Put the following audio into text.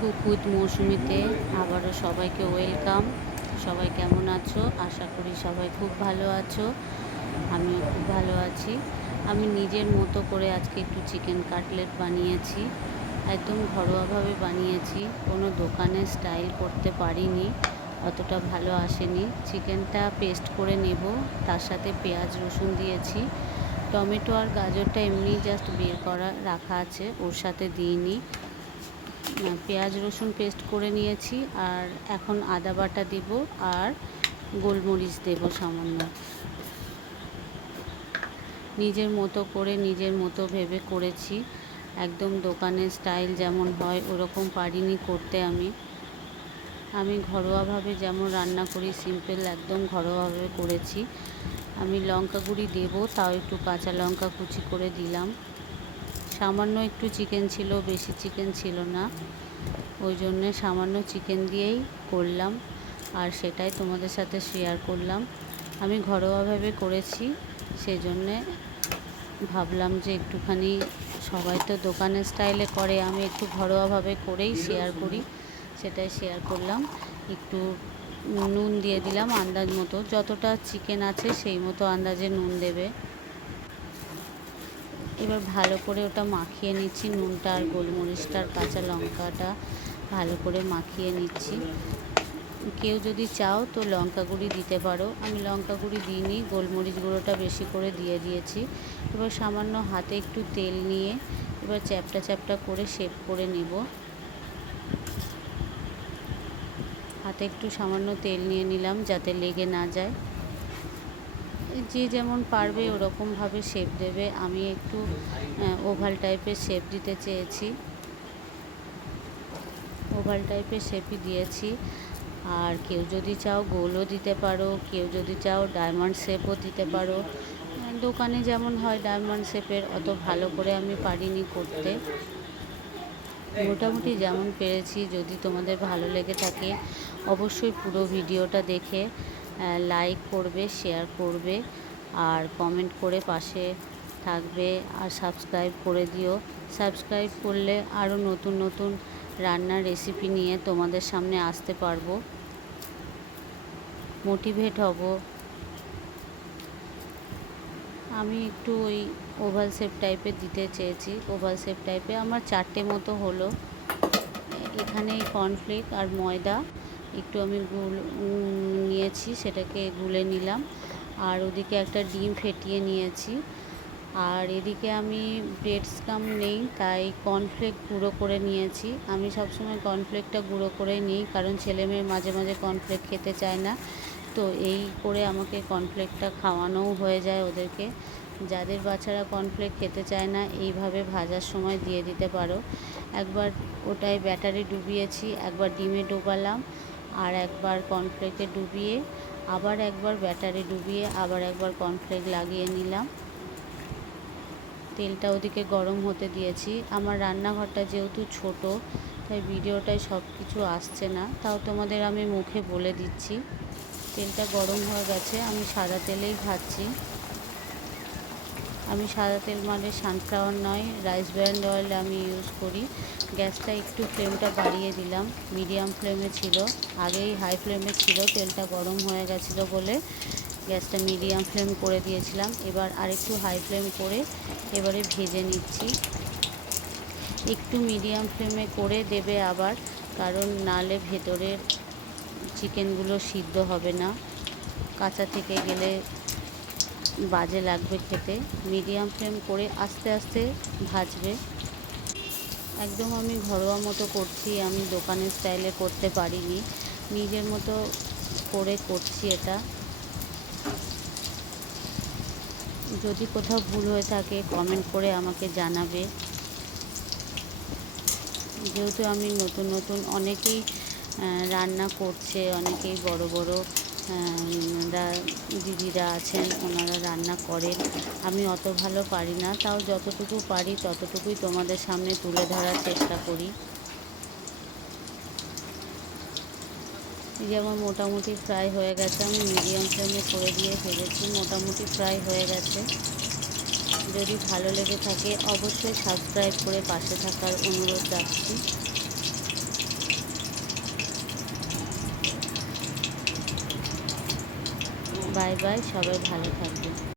Cook with মৌসুমিতে। আবারও সবাইকে welcome. সবাই কেমন আছো? আশা করি সবাই খুব ভালো আছো। আমিও খুব ভালো আছি। আমি নিজের মতো করে আজকে একটু চিকেন কাটলেট বানিয়েছি। একদম ঘরোয়াভাবে বানিয়েছি। কোনো দোকানের স্টাইল করতে পারিনি। অতটা ভালো আসেনি। চিকেনটা পেস্ট করে নেব। তার সাথে পেঁয়াজ রসুন দিয়েছি। টমেটো আর গাজরটা এমনি জাস্ট বের করা, রাখা আছে। ওর সাথে দিইনি। পেঁয়াজ রসুন পেস্ট করে নিয়েছি আর এখন আদা বাটা দেব আর গোলমরিচ দেব সামান্য। নিজের মতো করে, নিজের মতো ভেবে করেছি। একদম দোকানের স্টাইল যেমন হয়, ওরকম পারিনি করতে আমি। আমি ঘরোয়াভাবে যেমন রান্না করি, সিম্পল একদম ঘরোয়াভাবে করেছি। আমি লঙ্কা গুঁড়ি দেবো, তাও একটু কাঁচা লঙ্কা কুচি করে দিলাম। সামান্য একটু চিকেন ছিল, বেশি চিকেন ছিল না। ওই জন্যে সামান্য চিকেন দিয়েই করলাম আর সেটাই তোমাদের সাথে শেয়ার করলাম। আমি ঘরোয়াভাবে করেছি সেই জন্যে ভাবলাম যে একটুখানি সবাই তো দোকানের স্টাইলে করে, আমি একটু ঘরোয়াভাবে করেই শেয়ার করি, সেটাই শেয়ার করলাম। একটু নুন দিয়ে দিলাম আন্দাজ মতো, যতটা চিকেন আছে সেই মতো আন্দাজে নুন দেবে। এবার ভালো করে ওটা মাখিয়ে নিচ্ছি। নুনটা আর গোলমরিচটা আর কাঁচা লঙ্কাটা ভালো করে মাখিয়ে নিচ্ছি। কেউ যদি চাও তো লঙ্কা গুঁড়ি দিতে পারো। আমি লঙ্কা গুঁড়ি দিইনি, গোলমরিচ গুঁড়োটা বেশি করে দিয়ে দিয়েছি। এবার সামান্য হাতে একটু তেল নিয়ে এবার চ্যাপটা চ্যাপটা করে শেপ করে নিব। হাতে একটু সামান্য তেল নিয়ে নিলাম যাতে লেগে না যায়। যে যেমন পারবে ওরকমভাবে শেপ দেবে। আমি একটু ওভাল টাইপের শেপ দিতে চেয়েছি। ওভাল টাইপের শেপই দিয়েছি। আর কেউ যদি চাও গোলও দিতে পারো, কেউ যদি চাও ডায়মন্ড শেপও দিতে পারো। দোকানে যেমন হয় ডায়মন্ড শেপের অত ভালো করে আমি পারিনি করতে। মোটামুটি যেমন পেরেছি, যদি তোমাদের ভালো লেগে থাকে, অবশ্যই পুরো ভিডিওটা দেখে লাইক করবে শেয়ার করবে আর কমেন্ট করে পাশে থাকবে আর সাবস্ক্রাইব করে দিও। সাবস্ক্রাইব করলে আরও নতুন নতুন রান্নার রেসিপি নিয়ে তোমাদের সামনে আসতে পারব। মোটিভেট হব। আমি একটু ওই ওভাল শেপ টাইপের দিতে চেয়েছি। ওভাল শেপ টাইপে আমার চারটে মতো হলো। এখানে কর্নফ্লেক আর ময়দা। একটু আমি গুল নিয়েছি, সেটাকে গুলে নিলাম। আর ওদিকে একটা ডিম ফেটিয়ে নিয়েছি। আর এদিকে আমি ব্রেড স্কাম নেই, তাই কর্নফ্লেক গুঁড়ো করে নিয়েছি। আমি সবসময় কর্নফ্লেকটা গুঁড়ো করে নিই, কারণ ছেলে মেয়ে মাঝে মাঝে কর্নফ্লেক খেতে চায় না। তো এই করে আমাকে কর্নফ্লেকটা খাওয়ানোও হয়ে যায় ওদেরকে। যাদের বাচ্চারা কর্নফ্লেক খেতে চায় না, এইভাবে ভাজার সময় দিয়ে দিতে পারো। একবার ওটাই ব্যাটারি ডুবিয়েছি, একবার ডিমে ডোবালাম। একবার কর্নফ্লেকে ডুবিয়ে, আবার একবার ব্যাটারে ডুবিয়ে, আবার একবার কর্নফ্লেক লাগিয়ে নিলাম। তেলটা ওদিকে গরম হতে দিয়েছি। আমার রান্নাঘরটা যেহেতু ছোট, তাই ভিডিওটায় সব কিছু আসছে না। তাও তোমাদের আমি মুখে বলে দিচ্ছি। তেলটা গরম হয়ে গেছে, আমি সাদা তেলেই ভাজছি। আমি সাদা তেল মানে সানফ্লাওয়ার নয় রাইস ব্র্যান্ড অয়েল আমি ইউজ করি। গ্যাসটা একটু ফ্লেমটা বাড়িয়ে দিলাম। মিডিয়াম ফ্লেমে ছিল। আগেই হাই ফ্লেমে ছিল, তেলটা গরম হয়ে গেছিল বলে গ্যাসটা মিডিয়াম ফ্লেম করে দিয়েছিলাম। এবার আরেকটু হাই ফ্লেম করে এবারে ভেজে নিচ্ছি। একটু মিডিয়াম ফ্লেমে করে দেবে আবার, কারণ নালে ভেতরের চিকেনগুলো সিদ্ধ হবে না। কাঁচা থেকে গেলে বাজে লাগবে খেতে। মিডিয়াম ফ্লেম করে আস্তে আস্তে ভাজবে। একদম আমি ঘরোয়া মতো করছি, আমি দোকানের স্টাইলে করতে পারিনি। নিজের মতো করে করছি এটা। যদি কোথাও ভুল হয়ে থাকে কমেন্ট করে আমাকে জানাবে। যেহেতু আমি নতুন নতুন অনেকেই রান্না করছে, অনেকেই বড় বড় দিদিরা আছেন, ওনারা রান্না করেন। আমি অত ভালো পারি না, তাও যতটুকু পারি ততটুকুই তোমাদের সামনে তুলে ধরার চেষ্টা করি। যেমন মোটামুটি ফ্রাই হয়ে গেছে, আমি মিডিয়াম ফ্লেমে করে দিয়ে ভেজেছি মোটামুটি ফ্রাই হয়ে গেছে। যদি ভালো লেগে থাকে, অবশ্যই সাবস্ক্রাইব করে পাশে থাকার অনুরোধ রাখছি। বাই বাই সবাই ভালো থাকবে